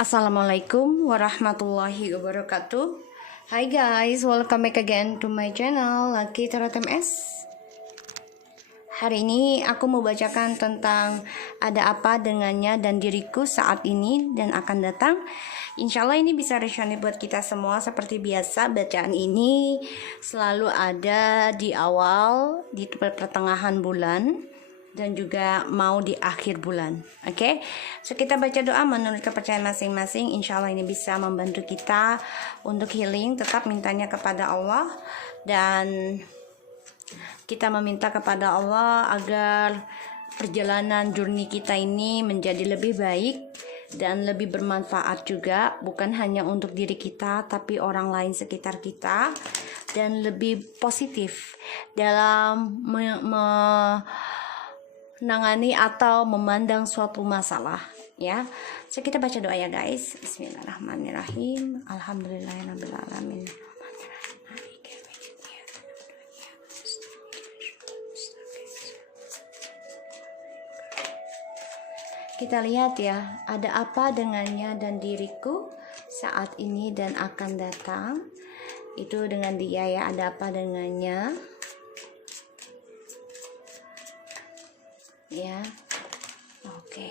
Assalamualaikum warahmatullahi wabarakatuh. Hi guys, welcome back again to my channel Lucky Tarot MS. Hari ini aku mau bacakan tentang ada apa dengannya dan diriku saat ini dan akan datang. Insya Allah ini bisa resonate buat kita semua. Seperti biasa, bacaan ini selalu ada di awal, di pertengahan bulan, dan juga mau di akhir bulan. Oke, so kita baca doa menurut kepercayaan masing-masing. Insya Allah ini bisa membantu kita untuk healing. Tetap mintanya kepada Allah, dan kita meminta kepada Allah agar perjalanan journey kita ini menjadi lebih baik dan lebih bermanfaat juga, bukan hanya untuk diri kita tapi orang lain sekitar kita, dan lebih positif dalam menangani atau memandang suatu masalah, ya. So kita baca doa ya guys. Bismillahirrahmanirrahim. Alhamdulillahirrahmanirrahim. Kita lihat ya, ada apa dengannya dan diriku saat ini dan akan datang. Itu dengan dia ya, ada apa dengannya. Ya, oke.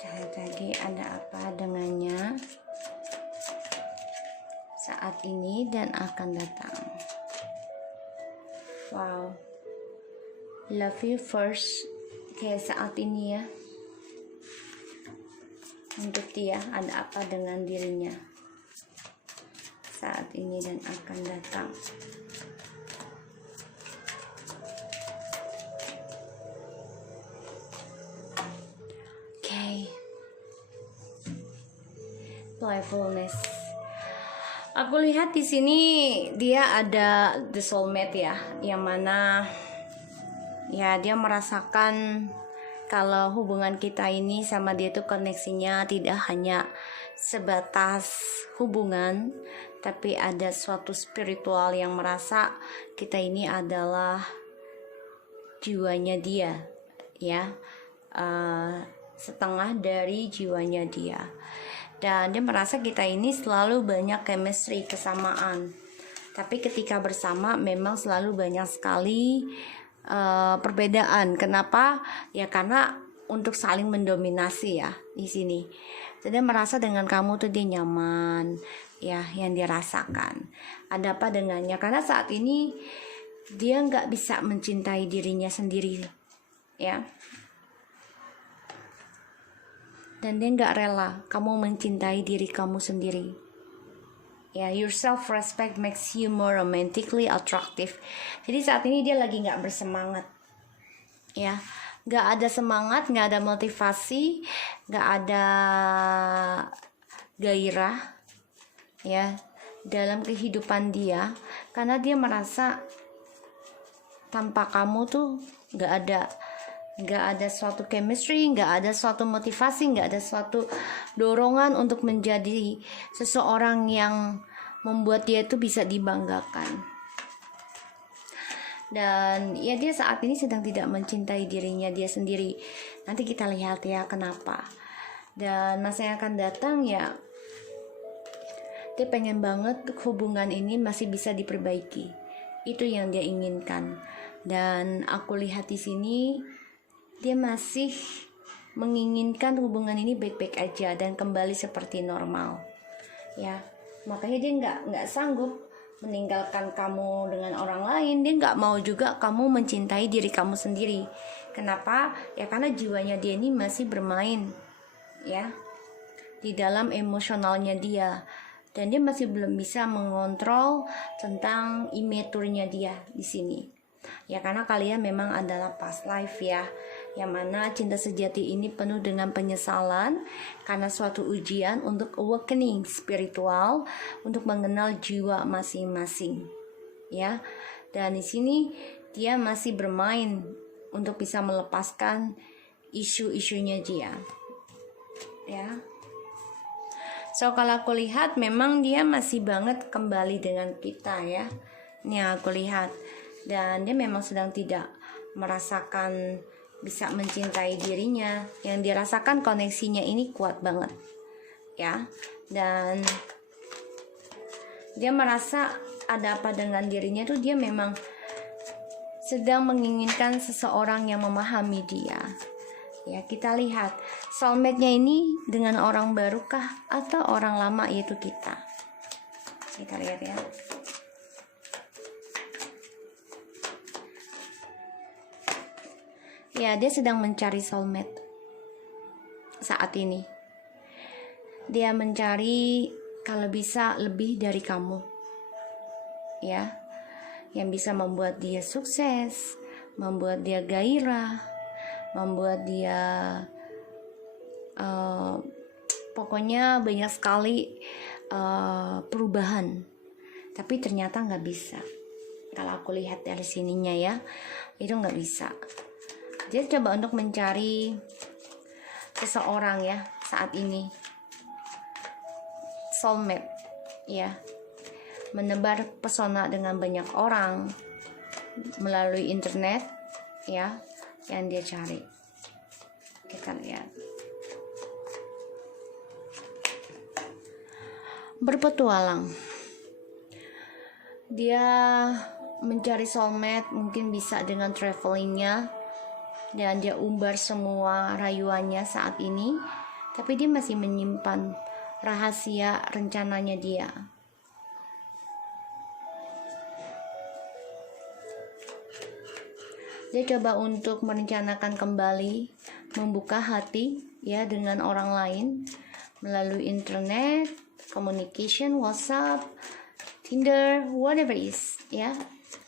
Cari lagi ada apa dengannya saat ini dan akan datang. Wow, love you first, kayak saat ini ya. Untuk dia ada apa dengan dirinya saat ini dan akan datang. Okay. Playfulness. Aku lihat di sini dia ada the soulmate ya, yang mana ya dia merasakan kalau hubungan kita ini sama dia tuh koneksinya tidak hanya sebatas hubungan, tapi ada suatu spiritual yang merasa kita ini adalah jiwanya dia, ya, setengah dari jiwanya dia. Dan dia merasa kita ini selalu banyak chemistry, kesamaan. Tapi ketika bersama memang selalu banyak sekali perbedaan. Kenapa? Ya karena untuk saling mendominasi ya di sini. Jadi merasa dengan kamu tuh dia nyaman, ya, yang dia rasakan. Ada apa dengannya? Karena saat ini dia nggak bisa mencintai dirinya sendiri, ya. Dan dia nggak rela kamu mencintai diri kamu sendiri. Ya, your self respect makes you more romantically attractive. Jadi saat ini dia lagi nggak bersemangat, ya, nggak ada semangat, nggak ada motivasi, nggak ada gairah, ya, dalam kehidupan dia, karena dia merasa tanpa kamu tuh nggak ada suatu chemistry, nggak ada suatu motivasi, nggak ada suatu dorongan untuk menjadi seseorang yang membuat dia itu bisa dibanggakan. Dan ya dia saat ini sedang tidak mencintai dirinya dia sendiri. Nanti kita lihat ya kenapa. Dan masa yang akan datang ya, dia pengen banget hubungan ini masih bisa diperbaiki. Itu yang dia inginkan. Dan aku lihat di sini dia masih menginginkan hubungan ini baik-baik aja dan kembali seperti normal, ya. Makanya dia nggak sanggup meninggalkan kamu dengan orang lain. Dia nggak mau juga kamu mencintai diri kamu sendiri. Kenapa? Ya karena jiwanya dia ini masih bermain, ya, di dalam emosionalnya dia, dan dia masih belum bisa mengontrol tentang immaturenya dia di sini. Ya karena kalian memang adalah past life ya, yang mana cinta sejati ini penuh dengan penyesalan karena suatu ujian untuk awakening spiritual, untuk mengenal jiwa masing-masing, ya. Dan di sini dia masih bermain untuk bisa melepaskan isu-isunya dia, ya. So kalau aku lihat memang dia masih banget kembali dengan kita ya. Ini yang aku lihat. Dan dia memang sedang tidak merasakan bisa mencintai dirinya. Yang dirasakan koneksinya ini kuat banget ya. Dan dia merasa ada apa dengan dirinya tuh, dia memang sedang menginginkan seseorang yang memahami dia. Ya, kita lihat soulmate-nya ini dengan orang barukah atau orang lama, yaitu kita. Kita lihat ya. Ya, dia sedang mencari soulmate saat ini. Dia mencari kalau bisa lebih dari kamu. Ya. Yang bisa membuat dia sukses, membuat dia gairah, membuat dia pokoknya banyak sekali perubahan. Tapi ternyata nggak bisa. Kalau aku lihat dari sininya ya, itu nggak bisa. Dia coba untuk mencari seseorang ya saat ini, soulmate ya, menebar pesona dengan banyak orang melalui internet ya, yang dia cari. Kita lihat. Berpetualang. Dia mencari soulmate, mungkin bisa dengan travelingnya, dan dia umbar semua rayuannya saat ini, tapi dia masih menyimpan rahasia rencananya dia. Dia coba untuk merencanakan kembali, membuka hati ya dengan orang lain melalui internet, communication, WhatsApp, Tinder, whatever is ya.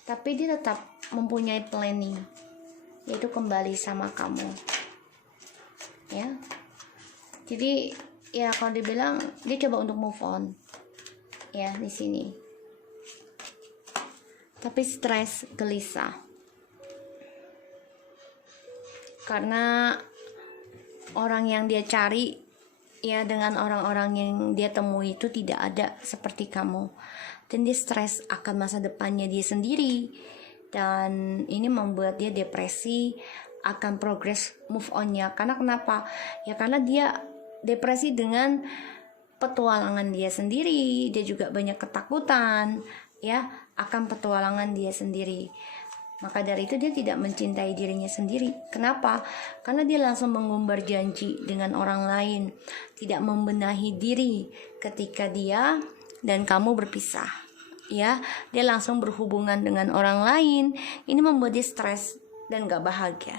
Tapi dia tetap mempunyai planning, yaitu kembali sama kamu. Ya. Jadi ya kalau dibilang dia coba untuk move on. Ya, di sini. Tapi stres, gelisah. Karena orang yang dia cari ya, dengan orang-orang yang dia temui itu tidak ada seperti kamu, dan dia stres akan masa depannya dia sendiri, dan ini membuat dia depresi akan progres move on-nya. Karena kenapa? Ya karena dia depresi dengan petualangan dia sendiri, dia juga banyak ketakutan ya akan petualangan dia sendiri. Maka dari itu dia tidak mencintai dirinya sendiri. Kenapa? Karena dia langsung mengumbar janji dengan orang lain, tidak membenahi diri ketika dia dan kamu berpisah. Ya, dia langsung berhubungan dengan orang lain. Ini membuat dia stres dan gak bahagia.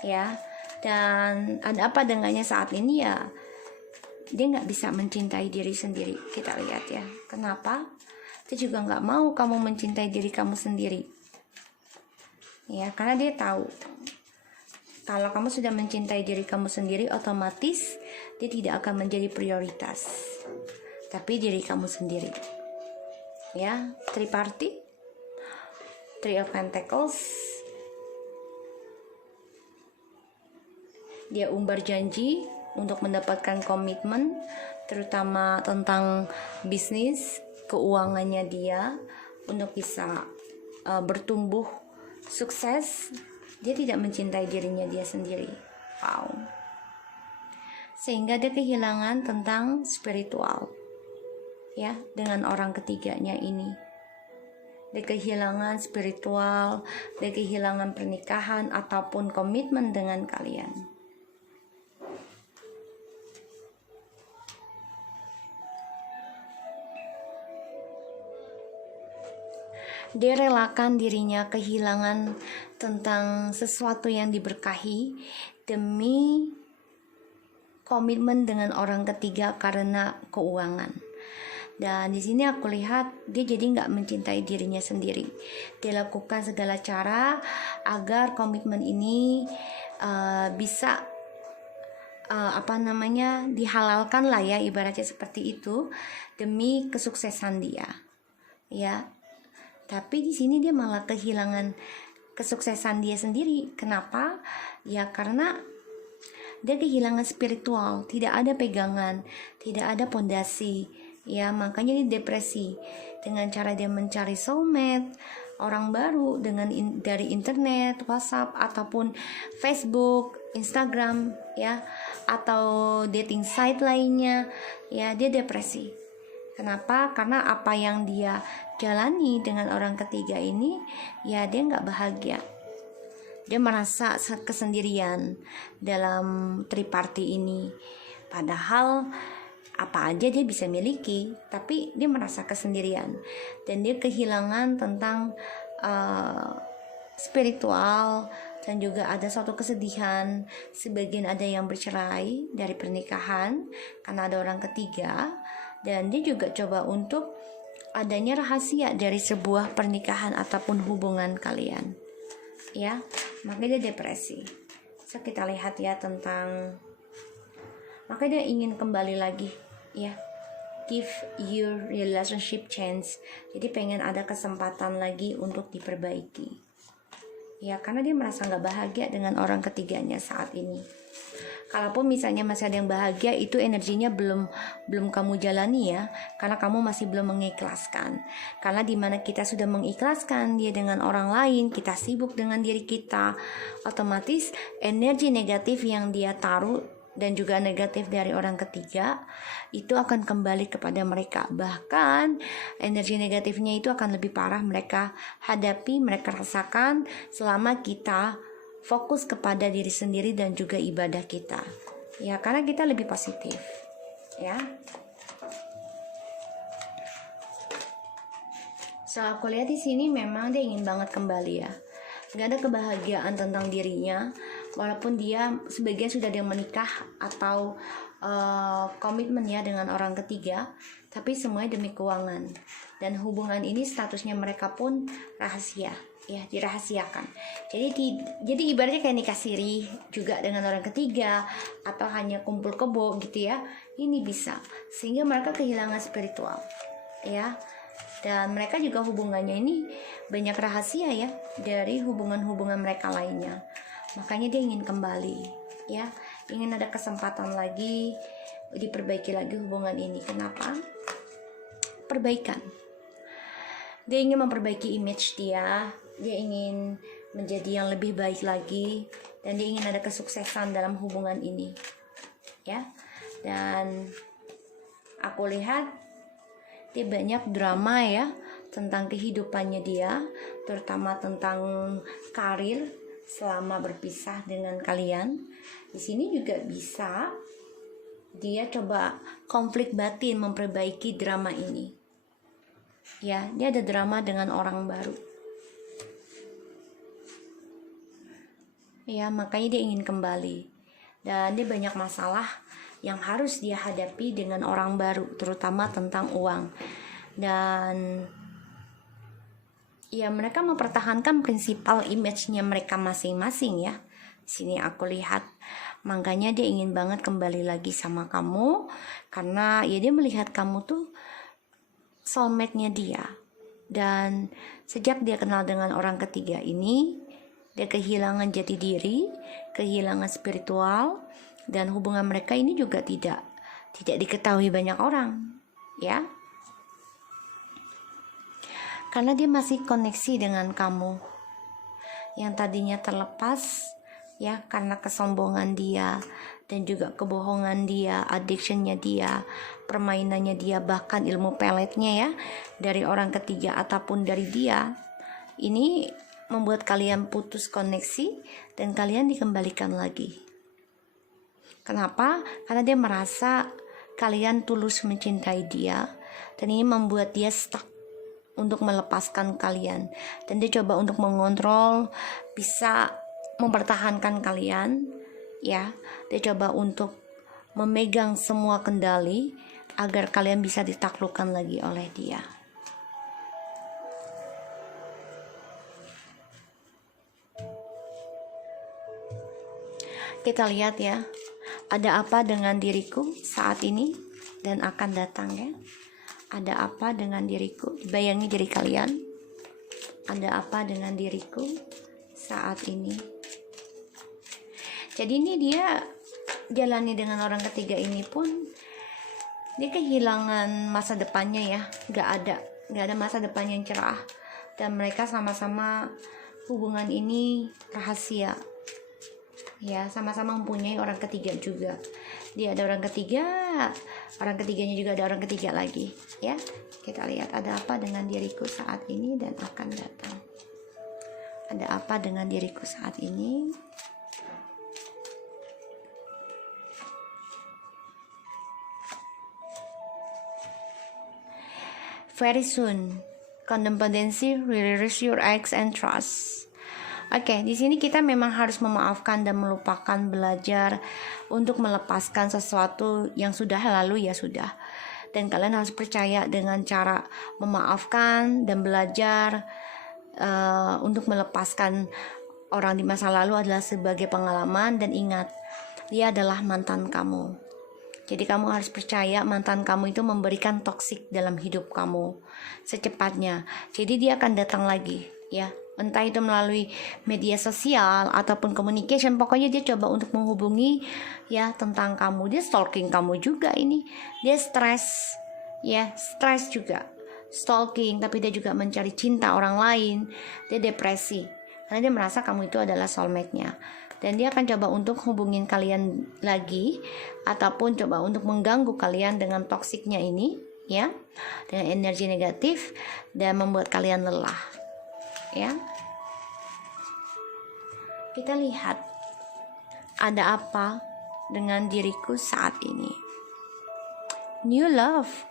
Ya, dan ada apa dengannya saat ini ya? Dia gak bisa mencintai diri sendiri. Kita lihat ya. Kenapa? Dia juga gak mau kamu mencintai diri kamu sendiri. Ya, karena dia tahu kalau kamu sudah mencintai diri kamu sendiri, otomatis dia tidak akan menjadi prioritas, tapi diri kamu sendiri. Ya, triparty, Three of Pentacles. Dia umbar janji untuk mendapatkan komitmen, terutama tentang bisnis, keuangannya dia, untuk bisa bertumbuh sukses. Dia tidak mencintai dirinya dia sendiri. Wow. Sehingga dia kehilangan tentang spiritual ya, dengan orang ketiganya ini. Dia kehilangan spiritual, dia kehilangan pernikahan ataupun komitmen dengan kalian. Dia relakan dirinya kehilangan tentang sesuatu yang diberkahi demi komitmen dengan orang ketiga karena keuangan. Dan di sini aku lihat dia jadi nggak mencintai dirinya sendiri. Dia lakukan segala cara agar komitmen ini bisa dihalalkan lah ya, ibaratnya seperti itu, demi kesuksesan dia. Ya. Tapi di sini dia malah kehilangan kesuksesan dia sendiri. Kenapa? Ya karena dia kehilangan spiritual, tidak ada pegangan, tidak ada pondasi, ya makanya dia depresi. Dengan cara dia mencari soulmate, orang baru dari internet, WhatsApp ataupun Facebook, Instagram, ya, atau dating site lainnya, ya dia depresi. Kenapa? Karena apa yang dia jalani dengan orang ketiga ini, ya dia nggak bahagia. Dia merasa kesendirian dalam triparty ini. Padahal apa aja dia bisa miliki, tapi dia merasa kesendirian dan dia kehilangan tentang spiritual, dan juga ada suatu kesedihan. Sebagian ada yang bercerai dari pernikahan karena ada orang ketiga, dan dia juga coba untuk adanya rahasia dari sebuah pernikahan ataupun hubungan kalian, ya, makanya dia depresi. So kita lihat ya tentang, makanya dia ingin kembali lagi, ya, give your relationship chance. Jadi pengen ada kesempatan lagi untuk diperbaiki, ya, karena dia merasa nggak bahagia dengan orang ketiganya saat ini. Kalaupun misalnya masih ada yang bahagia, itu energinya belum kamu jalani, ya, karena kamu masih belum mengikhlaskan. Karena dimana kita sudah mengikhlaskan dia dengan orang lain, kita sibuk dengan diri kita, otomatis energi negatif yang dia taruh dan juga negatif dari orang ketiga itu akan kembali kepada mereka. Bahkan energi negatifnya itu akan lebih parah mereka hadapi, mereka rasakan selama kita fokus kepada diri sendiri dan juga ibadah kita, ya, karena kita lebih positif, ya. So aku lihat di sini memang dia ingin banget kembali, ya, nggak ada kebahagiaan tentang dirinya, walaupun dia sebagian sudah dia menikah atau komitmen, ya, dengan orang ketiga, tapi semuanya demi keuangan, dan hubungan ini statusnya mereka pun rahasia, ya, dirahasiakan. Jadi ibaratnya kayak nikah siri juga dengan orang ketiga, atau hanya kumpul kebo gitu, ya, ini bisa sehingga mereka kehilangan spiritual, ya. Dan mereka juga hubungannya ini banyak rahasia, ya, dari hubungan-hubungan mereka lainnya. Makanya dia ingin kembali, ya, ingin ada kesempatan lagi, diperbaiki lagi hubungan ini. Kenapa? Perbaikan. Dia ingin memperbaiki image dia ingin menjadi yang lebih baik lagi, dan dia ingin ada kesuksesan dalam hubungan ini, ya. Dan aku lihat dia banyak drama, ya, tentang kehidupannya dia, terutama tentang karir selama berpisah dengan kalian. Di sini juga bisa dia coba konflik batin memperbaiki drama ini, ya. Dia ada drama dengan orang baru, ya, makanya dia ingin kembali, dan dia banyak masalah yang harus dia hadapi dengan orang baru, terutama tentang uang. Dan ya mereka mempertahankan prinsipal image-nya mereka masing-masing, ya. Di sini aku lihat, makanya dia ingin banget kembali lagi sama kamu, karena ya dia melihat kamu tuh soulmate-nya dia. Dan sejak dia kenal dengan orang ketiga ini, dia kehilangan jati diri, kehilangan spiritual, dan hubungan mereka ini juga tidak diketahui banyak orang, ya. Karena dia masih koneksi dengan kamu yang tadinya terlepas, ya, karena kesombongan dia dan juga kebohongan dia, addictionnya dia, permainannya dia, bahkan ilmu peletnya, ya, dari orang ketiga ataupun dari dia. Ini membuat kalian putus koneksi dan kalian dikembalikan lagi. Kenapa? Karena dia merasa kalian tulus mencintai dia, dan ini membuat dia stuck untuk melepaskan kalian, dan dia coba untuk mengontrol, bisa mempertahankan kalian, ya. Dia coba untuk memegang semua kendali agar kalian bisa ditaklukkan lagi oleh dia. Kita lihat, ya, ada apa dengan diriku saat ini dan akan datang, ya. Ada apa dengan diriku? Bayangi diri kalian. Ada apa dengan diriku saat ini? Jadi ini dia jalani dengan orang ketiga ini pun dia kehilangan masa depannya ya, nggak ada masa depan yang cerah, dan mereka sama-sama hubungan ini rahasia ya, sama-sama mempunyai orang ketiga juga. Dia ada orang ketiga, orang ketiganya juga ada orang ketiga lagi ya. Kita lihat ada apa dengan diriku saat ini dan akan datang. Ada apa dengan diriku saat ini? Very soon, codependency release your eggs and trust. Oke, di sini kita memang harus memaafkan dan melupakan, belajar untuk melepaskan sesuatu yang sudah lalu ya sudah. Dan kalian harus percaya dengan cara memaafkan dan belajar untuk melepaskan orang di masa lalu adalah sebagai pengalaman, dan ingat, dia adalah mantan kamu. Jadi kamu harus percaya mantan kamu itu memberikan toksik dalam hidup kamu secepatnya. Jadi dia akan datang lagi ya. Entah itu melalui media sosial ataupun communication, pokoknya dia coba untuk menghubungi ya tentang kamu. Dia stalking kamu juga ini. Dia stres ya, stres juga. Stalking, tapi dia juga mencari cinta orang lain. Dia depresi karena dia merasa kamu itu adalah soulmate-nya. Dan dia akan coba untuk hubungin kalian lagi, ataupun coba untuk mengganggu kalian dengan toksiknya ini ya, dengan energi negatif, dan membuat kalian lelah ya. Kita lihat ada apa dengan diriku saat ini. New love,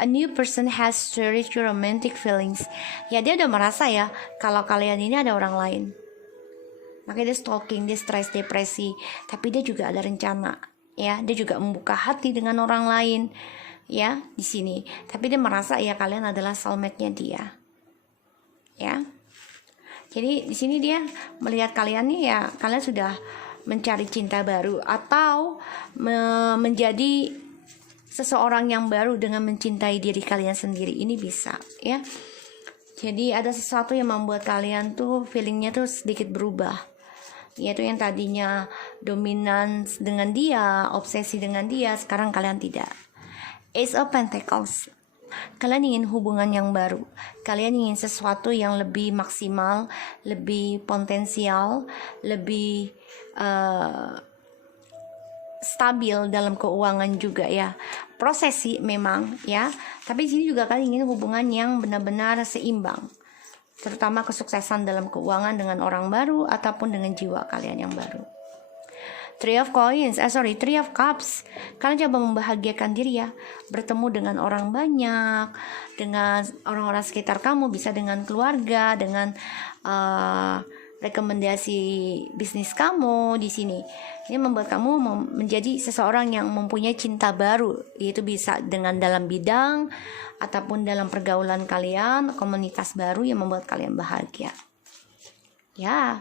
a new person has cherished your romantic feelings. Ya, dia udah merasa ya kalau kalian ini ada orang lain. Makanya dia stalking, dia stres, depresi, tapi dia juga ada rencana ya. Dia juga membuka hati dengan orang lain ya di sini. Tapi dia merasa ya kalian adalah soulmate-nya dia ya. Jadi di sini dia melihat kalian nih ya, kalian sudah mencari cinta baru atau menjadi seseorang yang baru dengan mencintai diri kalian sendiri. Ini bisa ya. Jadi ada sesuatu yang membuat kalian tuh feelingnya tuh sedikit berubah, yaitu yang tadinya dominan dengan dia, obsesi dengan dia, sekarang kalian tidak. Ace of Pentacles, kalian ingin hubungan yang baru, kalian ingin sesuatu yang lebih maksimal, lebih potensial, lebih stabil dalam keuangan juga ya. Prosesi memang ya, tapi di sini juga kalian ingin hubungan yang benar-benar seimbang, terutama kesuksesan dalam keuangan dengan orang baru ataupun dengan jiwa kalian yang baru. Three of Cups, kalian coba membahagiakan diri ya, bertemu dengan orang banyak, dengan orang-orang sekitar kamu, bisa dengan keluarga, dengan rekomendasi bisnis kamu di sini. Ini membuat kamu menjadi seseorang yang mempunyai cinta baru, yaitu bisa dengan dalam bidang ataupun dalam pergaulan kalian, komunitas baru yang membuat kalian bahagia. Ya,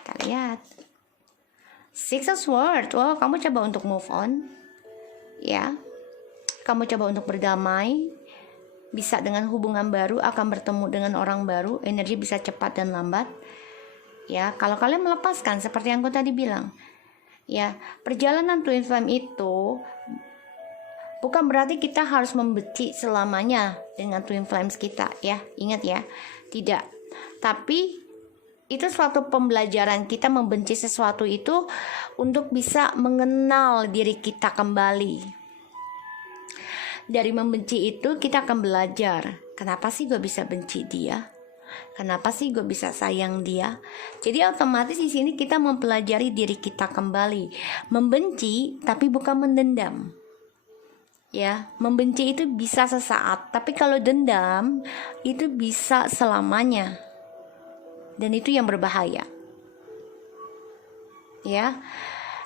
kita lihat. Six of Swords, kamu coba untuk move on. Ya, kamu coba untuk berdamai. Bisa dengan hubungan baru, akan bertemu dengan orang baru, energi bisa cepat dan lambat. Ya, kalau kalian melepaskan seperti yang aku tadi bilang. Ya, perjalanan twin flame itu bukan berarti kita harus membenci selamanya dengan twin flames kita ya. Ingat ya, tidak. Tapi itu suatu pembelajaran, kita membenci sesuatu itu untuk bisa mengenal diri kita kembali. Dari membenci itu kita akan belajar, kenapa sih gue bisa benci dia? Kenapa sih gue bisa sayang dia? Jadi otomatis di sini kita mempelajari diri kita kembali. Membenci tapi bukan mendendam. Ya, membenci itu bisa sesaat, tapi kalau dendam itu bisa selamanya. Dan itu yang berbahaya ya.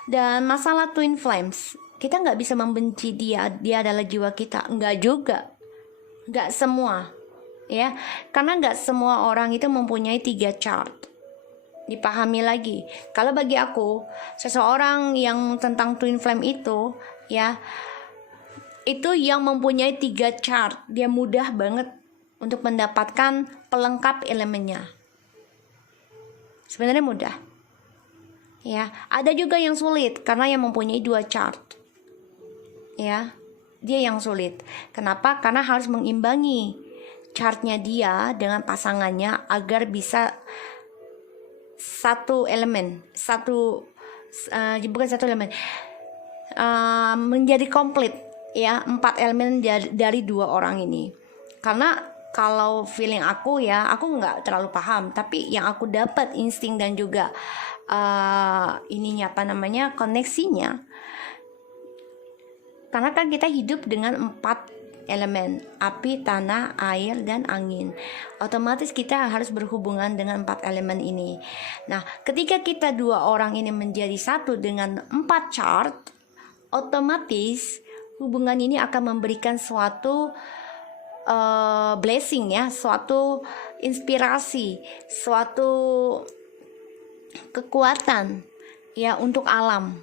Dan masalah twin flames, kita nggak bisa membenci dia adalah jiwa kita, nggak juga, nggak semua ya, karena nggak semua orang itu mempunyai 3 chart. Dipahami lagi, kalau bagi aku seseorang yang tentang twin flame itu ya, itu yang mempunyai 3 chart, dia mudah banget untuk mendapatkan pelengkap elemennya. Sebenarnya mudah Ya, ada juga yang sulit karena yang mempunyai 2 chart. Ya, dia yang sulit. Kenapa? Karena harus mengimbangi chartnya dia dengan pasangannya agar bisa satu elemen, bukan satu elemen, menjadi komplit ya, 4 elemen dari 2 orang ini. Karena kalau feeling aku ya, aku nggak terlalu paham, tapi yang aku dapat insting dan juga koneksinya, karena kan kita hidup dengan 4 elemen, api, tanah, air, dan angin. Otomatis kita harus berhubungan dengan 4 elemen ini. Nah, ketika kita 2 orang ini menjadi satu dengan 4 chart, otomatis hubungan ini akan memberikan suatu blessing ya, suatu inspirasi, suatu kekuatan ya untuk alam,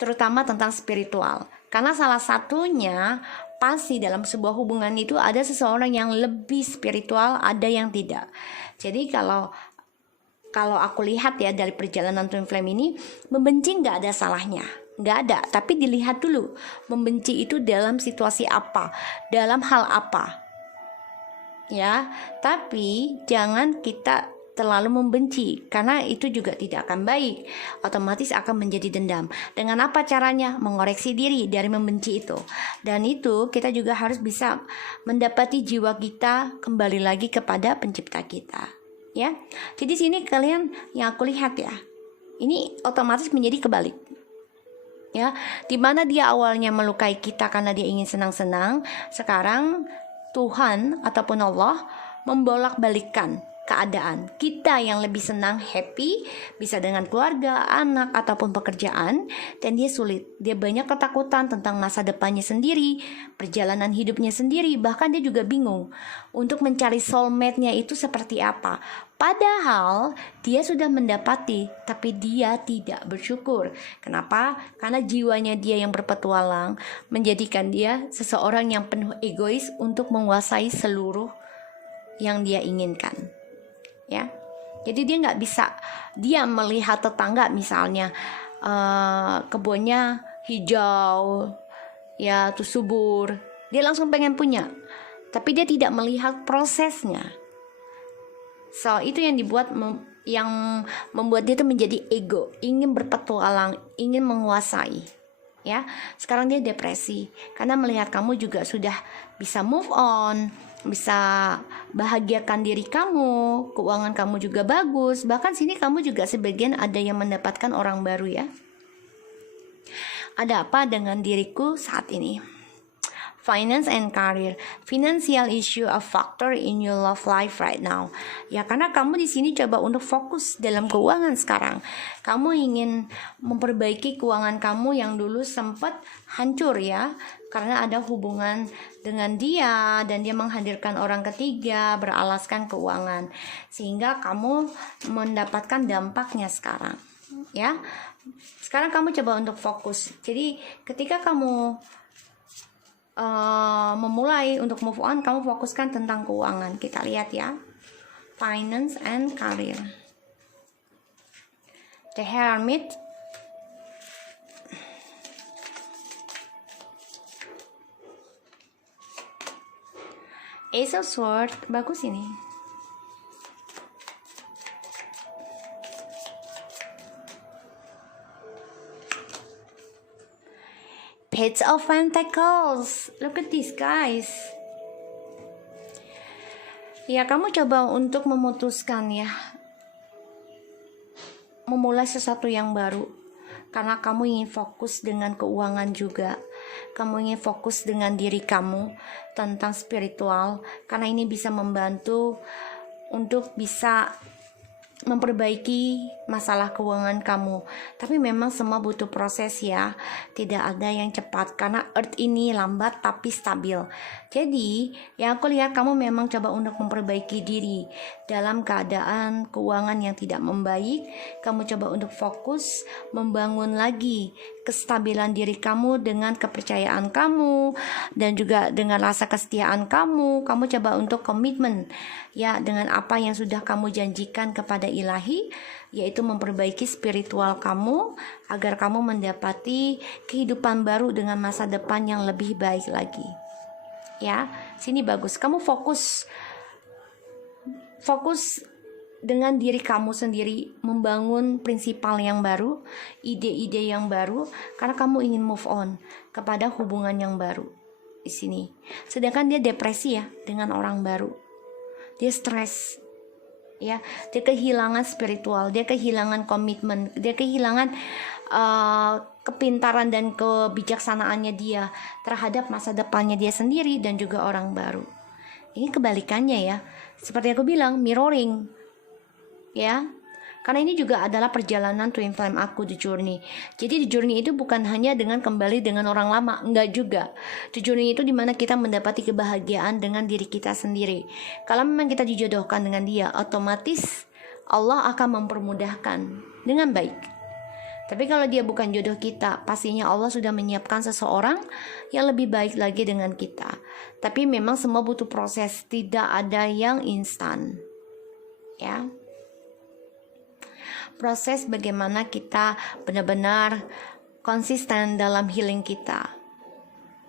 terutama tentang spiritual. Karena salah satunya pasti dalam sebuah hubungan itu ada seseorang yang lebih spiritual, ada yang tidak. Jadi kalau aku lihat ya dari perjalanan Twin Flame ini, membenci nggak ada salahnya, nggak ada. Tapi dilihat dulu membenci itu dalam situasi apa, dalam hal apa, ya. Tapi jangan kita terlalu membenci, karena itu juga tidak akan baik, otomatis akan menjadi dendam. Dengan apa caranya? Mengoreksi diri dari membenci itu. Dan itu kita juga harus bisa mendapati jiwa kita kembali lagi kepada pencipta kita, ya. Jadi sini kalian yang aku lihat ya, ini otomatis menjadi kebalik, ya. Dimana dia awalnya melukai kita karena dia ingin senang-senang, sekarang Tuhan ataupun Allah membolak-balikkan keadaan kita yang lebih senang, happy, bisa dengan keluarga, anak, ataupun pekerjaan, dan dia sulit. Dia banyak ketakutan tentang masa depannya sendiri, perjalanan hidupnya sendiri, bahkan dia juga bingung untuk mencari soulmate-nya itu seperti apa. Padahal dia sudah mendapati, tapi dia tidak bersyukur. Kenapa? Karena jiwanya dia yang berpetualang menjadikan dia seseorang yang penuh egois untuk menguasai seluruh yang dia inginkan, ya. Jadi dia nggak bisa, dia melihat tetangga misalnya kebunnya hijau, ya, tuh subur, dia langsung pengen punya, tapi dia tidak melihat prosesnya. So itu yang membuat dia tuh menjadi ego, ingin berpetualang, ingin menguasai, ya. Sekarang dia depresi karena melihat kamu juga sudah bisa move on, bisa bahagiakan diri kamu, keuangan kamu juga bagus, bahkan sini kamu juga sebagian ada yang mendapatkan orang baru, ya. Ada apa dengan diriku saat ini? Finance and career. Financial issue a factor in your love life right now. Ya, karena kamu di sini coba untuk fokus dalam keuangan sekarang. Kamu ingin memperbaiki keuangan kamu yang dulu sempat hancur, ya. Karena ada hubungan dengan dia dan dia menghadirkan orang ketiga beralaskan keuangan, sehingga kamu mendapatkan dampaknya sekarang, ya. Sekarang kamu coba untuk fokus. Jadi ketika kamu memulai untuk move on, kamu fokuskan tentang keuangan. Kita lihat ya, finance and career. The Hermit, Ace of Swords, bagus ini. Page of Pentacles. Look at this, guys. Ya, kamu coba untuk memutuskan, ya, memulai sesuatu yang baru. Karena kamu ingin fokus dengan keuangan juga. Kamu ingin fokus dengan diri kamu tentang spiritual. Karena ini bisa membantu untuk bisa memperbaiki masalah keuangan kamu. Tapi memang semua butuh proses, ya. Tidak ada yang cepat karena earth ini lambat tapi stabil. Jadi yang aku lihat, kamu memang coba untuk memperbaiki diri dalam keadaan keuangan yang tidak membaik. Kamu coba untuk fokus membangun lagi kestabilan diri kamu dengan kepercayaan kamu dan juga dengan rasa kesetiaan kamu. Kamu coba untuk komitmen, ya, dengan apa yang sudah kamu janjikan kepada ilahi, yaitu memperbaiki spiritual kamu agar kamu mendapati kehidupan baru dengan masa depan yang lebih baik lagi. Ya, sini bagus. Kamu fokus dengan diri kamu sendiri, membangun prinsipal yang baru, ide-ide yang baru, karena kamu ingin move on kepada hubungan yang baru di sini. Sedangkan dia depresi ya dengan orang baru, dia stres, ya, dia kehilangan spiritual, dia kehilangan komitmen, dia kehilangan kepintaran dan kebijaksanaannya dia terhadap masa depannya dia sendiri dan juga orang baru. Ini kebalikannya ya, seperti aku bilang, mirroring. Ya, karena ini juga adalah perjalanan twin flame aku di journey. Jadi di journey itu bukan hanya dengan kembali dengan orang lama, enggak juga. Di journey itu dimana kita mendapati kebahagiaan dengan diri kita sendiri. Kalau memang kita dijodohkan dengan dia, otomatis Allah akan mempermudahkan dengan baik. Tapi kalau dia bukan jodoh kita, pastinya Allah sudah menyiapkan seseorang yang lebih baik lagi dengan kita. Tapi memang semua butuh proses, tidak ada yang instan. Ya. Proses bagaimana kita benar-benar konsisten dalam healing kita.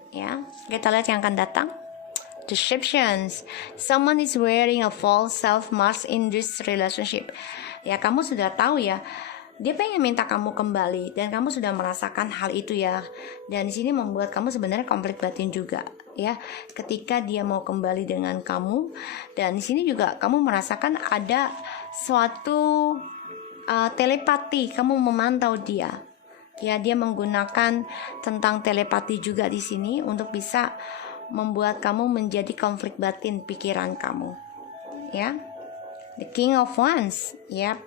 Ya, kita lihat yang akan datang. Deceptions. Someone is wearing a false self-mask in this relationship. Ya, kamu sudah tahu ya. Dia pengen minta kamu kembali dan kamu sudah merasakan hal itu ya. Dan di sini membuat kamu sebenarnya konflik batin juga ya. Ketika dia mau kembali dengan kamu, dan di sini juga kamu merasakan ada suatu telepati, kamu memantau dia. Ya, dia menggunakan tentang telepati juga di sini untuk bisa membuat kamu menjadi konflik batin pikiran kamu. Ya. The King of Wands, ya.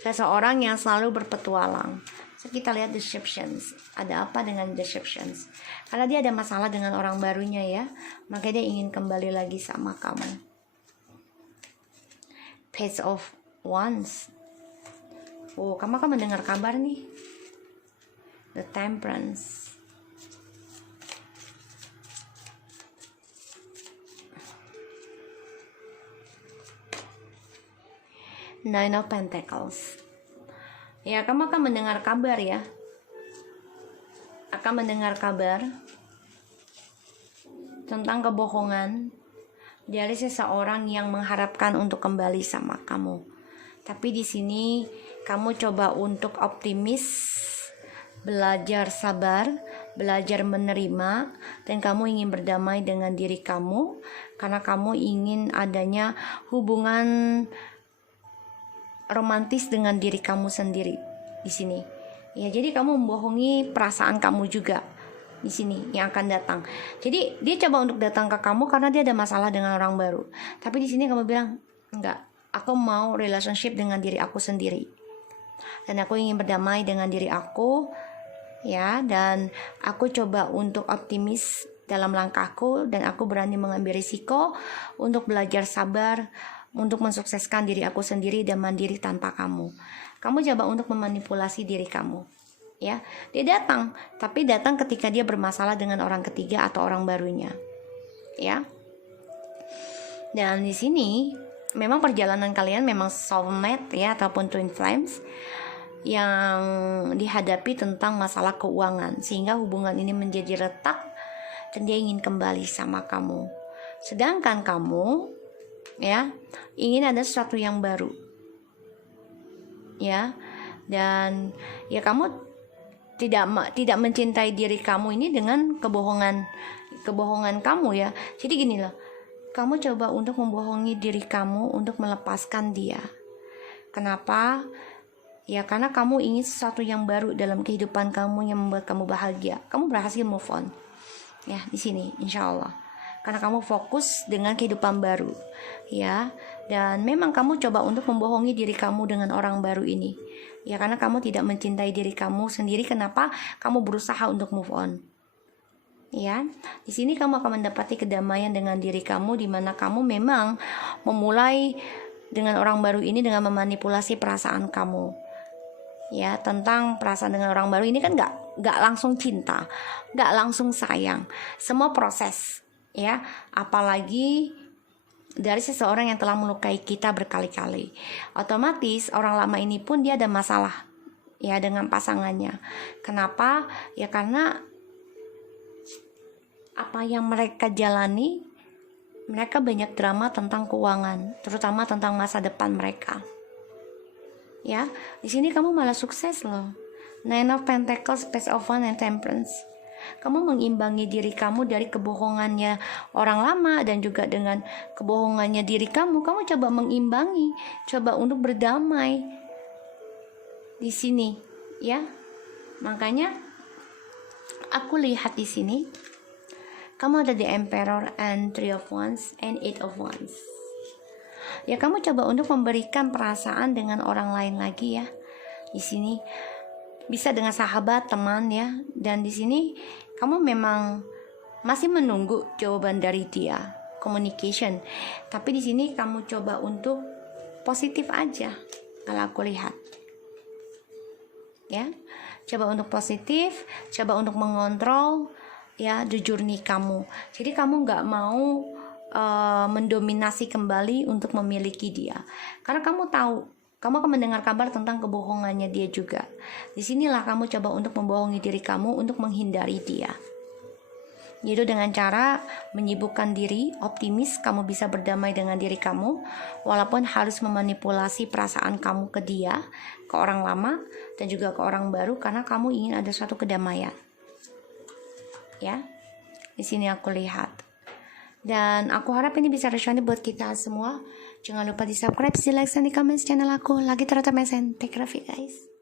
Seseorang yang selalu berpetualang. So, kita lihat deceptions. Ada apa dengan deceptions? Karena dia ada masalah dengan orang barunya ya, maka dia ingin kembali lagi sama kamu. Page of Wands. Oh, kamu akan mendengar kabar nih. The Temperance. Nine of Pentacles. Ya, kamu akan mendengar kabar ya. Akan mendengar kabar tentang kebohongan dari seseorang yang mengharapkan untuk kembali sama kamu. Tapi di sini kamu coba untuk optimis, belajar sabar, belajar menerima, dan kamu ingin berdamai dengan diri kamu karena kamu ingin adanya hubungan romantis dengan diri kamu sendiri di sini. Ya, jadi kamu membohongi perasaan kamu juga di sini yang akan datang. Jadi dia coba untuk datang ke kamu karena dia ada masalah dengan orang baru. Tapi di sini kamu bilang, enggak, aku mau relationship dengan diri aku sendiri. Dan aku ingin berdamai dengan diri aku, ya, dan aku coba untuk optimis dalam langkahku, dan aku berani mengambil risiko untuk belajar sabar, untuk mensukseskan diri aku sendiri dan mandiri tanpa kamu. Kamu coba untuk memanipulasi diri kamu, ya. Dia datang, tapi datang ketika dia bermasalah dengan orang ketiga atau orang barunya, ya. Dan di sini memang perjalanan kalian memang soulmate ya, ataupun twin flames yang dihadapi tentang masalah keuangan, sehingga hubungan ini menjadi retak dan dia ingin kembali sama kamu. Sedangkan kamu ya ingin ada sesuatu yang baru, ya, dan ya kamu tidak mencintai diri kamu ini dengan kebohongan kamu ya. Jadi gini loh, kamu coba untuk membohongi diri kamu untuk melepaskan dia. Kenapa? Ya karena kamu ingin sesuatu yang baru dalam kehidupan kamu yang membuat kamu bahagia. Kamu berhasil move on ya di sini, insya Allah. Karena kamu fokus dengan kehidupan baru, ya. Dan memang kamu coba untuk membohongi diri kamu dengan orang baru ini, ya. Karena kamu tidak mencintai diri kamu sendiri. Kenapa? Kamu berusaha untuk move on, ya. Di sini kamu akan mendapati kedamaian dengan diri kamu, di mana kamu memang memulai dengan orang baru ini dengan memanipulasi perasaan kamu, ya. Tentang perasaan dengan orang baru ini kan nggak langsung cinta, nggak langsung sayang, semua proses. Ya, apalagi dari seseorang yang telah melukai kita berkali-kali. Otomatis orang lama ini pun dia ada masalah ya dengan pasangannya. Kenapa? Ya karena apa yang mereka jalani, mereka banyak drama tentang keuangan, terutama tentang masa depan mereka. Ya, di sini kamu malah sukses loh. Nine of Pentacles, Page of Wands, and Temperance. Kamu mengimbangi diri kamu dari kebohongannya orang lama dan juga dengan kebohongannya diri kamu. Kamu coba mengimbangi, coba untuk berdamai di sini, ya. Makanya aku lihat di sini kamu ada the Emperor and Three of Wands and Eight of Wands. Ya, kamu coba untuk memberikan perasaan dengan orang lain lagi ya. Di sini bisa dengan sahabat, teman ya. Dan di sini kamu memang masih menunggu jawaban dari dia, communication. Tapi di sini kamu coba untuk positif aja kalau aku lihat. Ya. Coba untuk positif, coba untuk mengontrol ya the journey kamu. Jadi kamu nggak mau mendominasi kembali untuk memiliki dia. Karena kamu tahu kamu akan mendengar kabar tentang kebohongannya dia juga. Disinilah kamu coba untuk membohongi diri kamu untuk menghindari dia. Yaitu dengan cara menyibukkan diri, optimis kamu bisa berdamai dengan diri kamu, walaupun harus memanipulasi perasaan kamu ke dia, ke orang lama, dan juga ke orang baru, karena kamu ingin ada suatu kedamaian. Ya, di sini aku lihat. Dan aku harap ini bisa resonate buat kita semua. Jangan lupa di subscribe, di like, dan di comment channel aku. Lagi ternyata mesen. Take care of you guys.